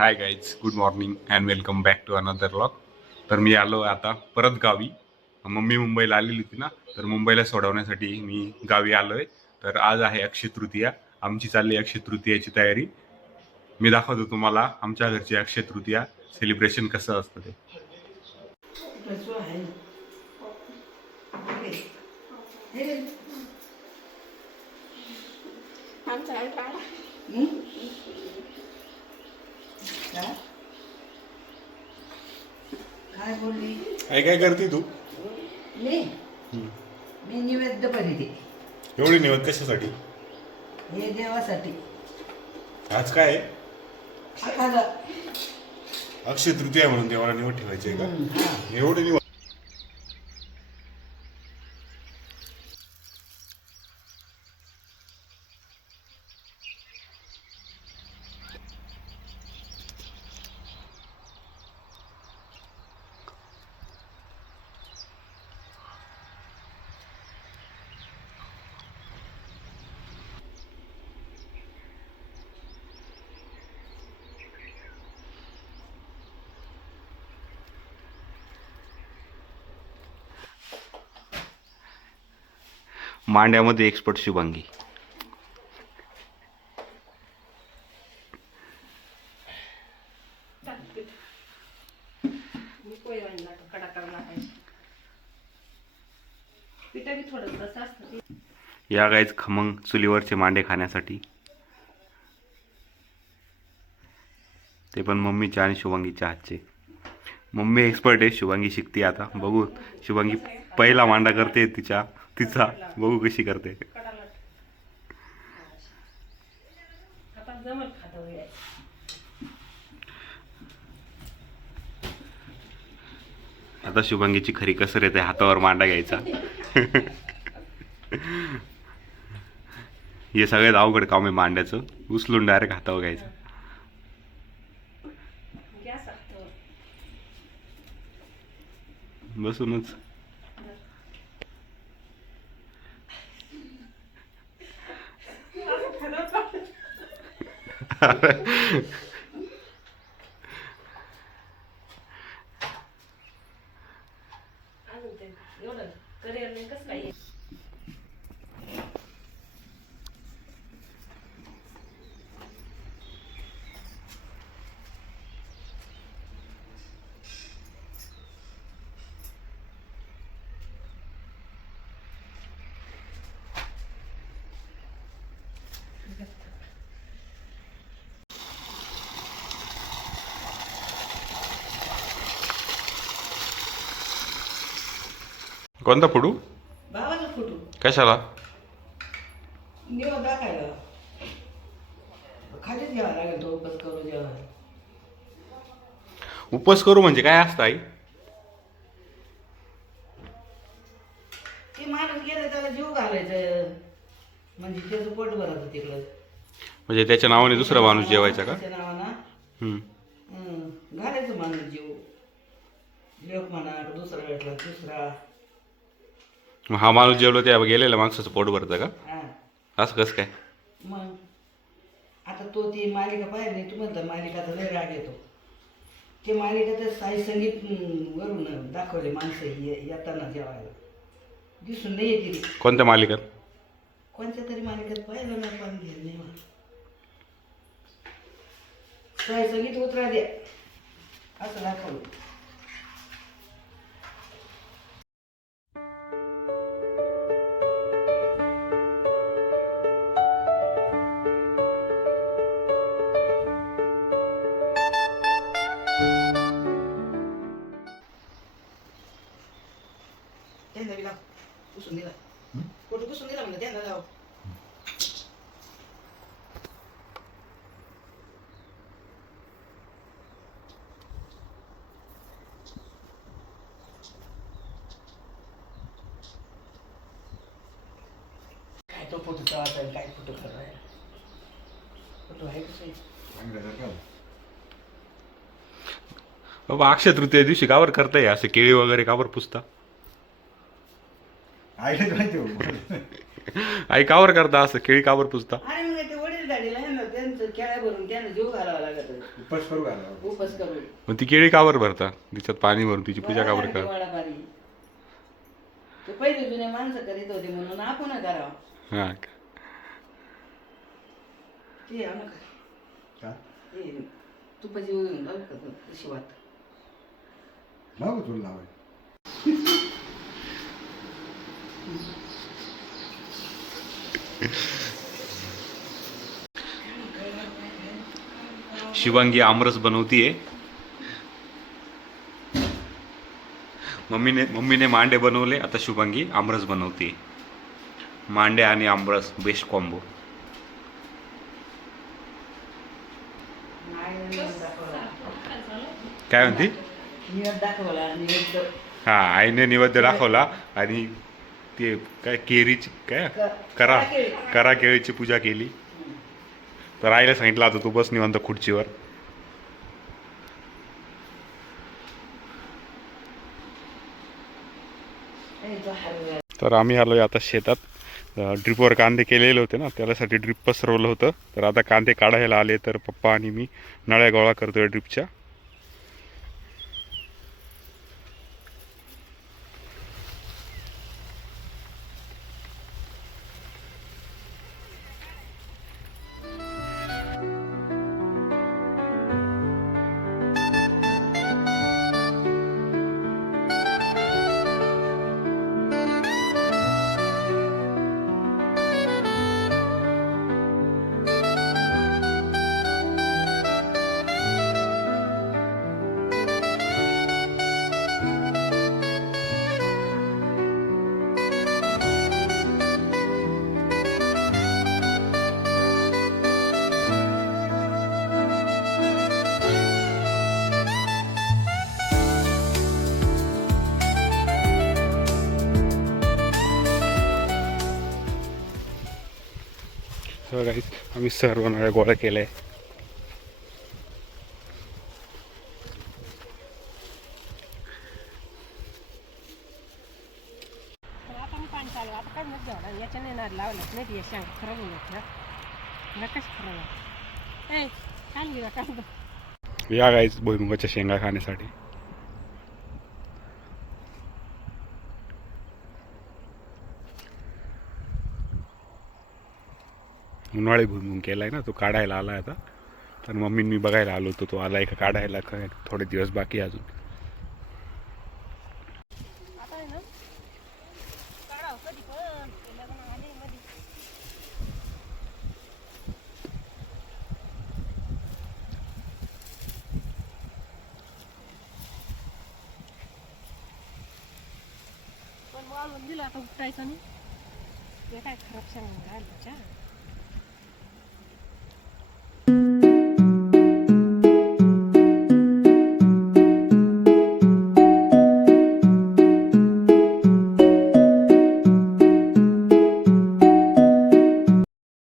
High guys, good morning and welcome back to another vlog. तर मी आलो आता परत गावी. मम्मी मुंबईला आलेली होती ना, तर मुंबईला सोडवण्यासाठी मी गावी आलोय. तर आज आहे अक्षय तृतीया. आमची चालली अक्षय तृतीयाची तयारी. मी दाखवतो तुम्हाला आमच्या घरची अक्षय तृतीया सेलिब्रेशन कसं असतं ते. काय बोलली? काय करते तू? मी निवेद्य करीते. एवढी निवड कशासाठी? हे देवासाठी. आज काय आहे? एखादा अक्षय तृतीया म्हणून देवाला निवड ठेवायची आहे का? हा. एवढी निवड. मांड्यामध्ये एक्सपर्ट शुभांगी. या गाईज खमंग चुलीवरचे मांडे खाण्यासाठी. ते पण मम्मीच्या आणि शुभांगीच्या हातचे. मम्मी एक्सपर्ट आहे, शुभांगी शिकते आता. बघू शुभांगी पहिला मांडा करते तिचा बघू कशी करते. आता शुभांगीची खरी कसर येते हातावर मांडा घ्यायचा. हे सगळ्यात अवघड काम आहे मांड्याचं. उचलून डायरेक्ट हातावर घ्यायचं. बसूनच. कोणता फोटो? भावाचा फोटो कशाला? निवड दाखायला खालीच घ्यावा लागेल. तो उपस करू जेव्हा उपवास करू म्हणजे काय असतं आई? ते माणूस गेलं त्याला जीव घालायचं, म्हणजे त्याचं पोट भरायचं तिकडं. म्हणजे त्याच्या नावाने दुसरा माणूस जेवायचा का? त्याच्या नावानं घालायचं माणूस जीव. लोक म्हणा दुसरा भेटला दुसरा. मग हा माणूस जेवलो त्या गेलेल्या माणसाचं पोट भरतं का? हा. असं कसं काय? मग आता तो ती मालिका पाहिजे नाही, तू म्हणता मालिकाचा लय राग येतो. ते मालिकेचं साई संगीत वरून दाखवले माणसं येताना जेवायला. दिसून नाही येते ती. कोणत्या मालिकात? कोणत्या तरी मालिकेत पाहिलं नाही, पण घेऊन नाही मला. साई संगीत उतरा द्या असं दाखवलं. त्यांना बी लाव, पुसून दिला फोटो, पुसून दिला म्हणजे त्यांना लाव. काय तो फोटो चावायचा आणि काय फोटो करायला. फोटो आहे कसं बाबा अक्षय तृतीया दिवशी कावर करताय असे केळी वगैरे कावर पुसता? आईला माहिती आई कावर करता असं केळी कावर पुसता? आणि मग ते वडील गाडीला आहे ना त्यांचं केळ्या भरून त्यानं जीव घालावा लागत उपास करू घाला उपास करून मग ती केळी कावर भरता तिच्यात पाणी भरून तिची पूजा कावर लागते कर वाडापारी. ते पहिले जुने माणसं करीत होते म्हणून आपण करावं. हा ते आणू का? का ते तुपाची लावू का तशी वात? लावू तुला लावाय शिवांगी आमरस बनवतीये. मम्मीने मांडे बनवले, आता शुभांगी आमरस बनवते. मांडे आणि आमरस बेस्ट कॉम्बो. काय म्हणती? निवड दाखवला निवड हा आईने नैवेद्य दाखवला आणि ते काय केरीची काय करा करा केळीची पूजा केली. तर आईला सांगितलं आता तू बस निवांत खुर्चीवर. तर आम्ही आलोय आता शेतात. ड्रिपवर कांदे केलेले होते ना, त्यासाठी ड्रिप पसरवलं होतं. तर आता कांदे काढायला आले, तर पप्पा आणि मी नळ्या गोळा करतोय ड्रिपच्या. तर गाईस आम्ही सर्व नळ्या गोळा केल्या आहे. आता मी पाणी चालू आता काय मत जेवढा याच्याने नाद लावलाच नाही ती शेंग खराब होऊन जाते. नकाश खराब ए छान गेला कांदा. या गाईस भुईमुगाच्या शेंगा खाण्यासाठी. उन्हाळी भुईमुग केलाय ना, तो काढायला आला आता. तर मम्मी मी बघायला आलो होतो, तो आलाय का काढायला, काय थोडे दिवस बाकी अजून. आता आहे ना काढावं कधी पण ते लग्न आले मध्ये. पण वाळून दिलं आता उपटायचं नाही. ते काय खराब शेंगा राहिल्याच्या.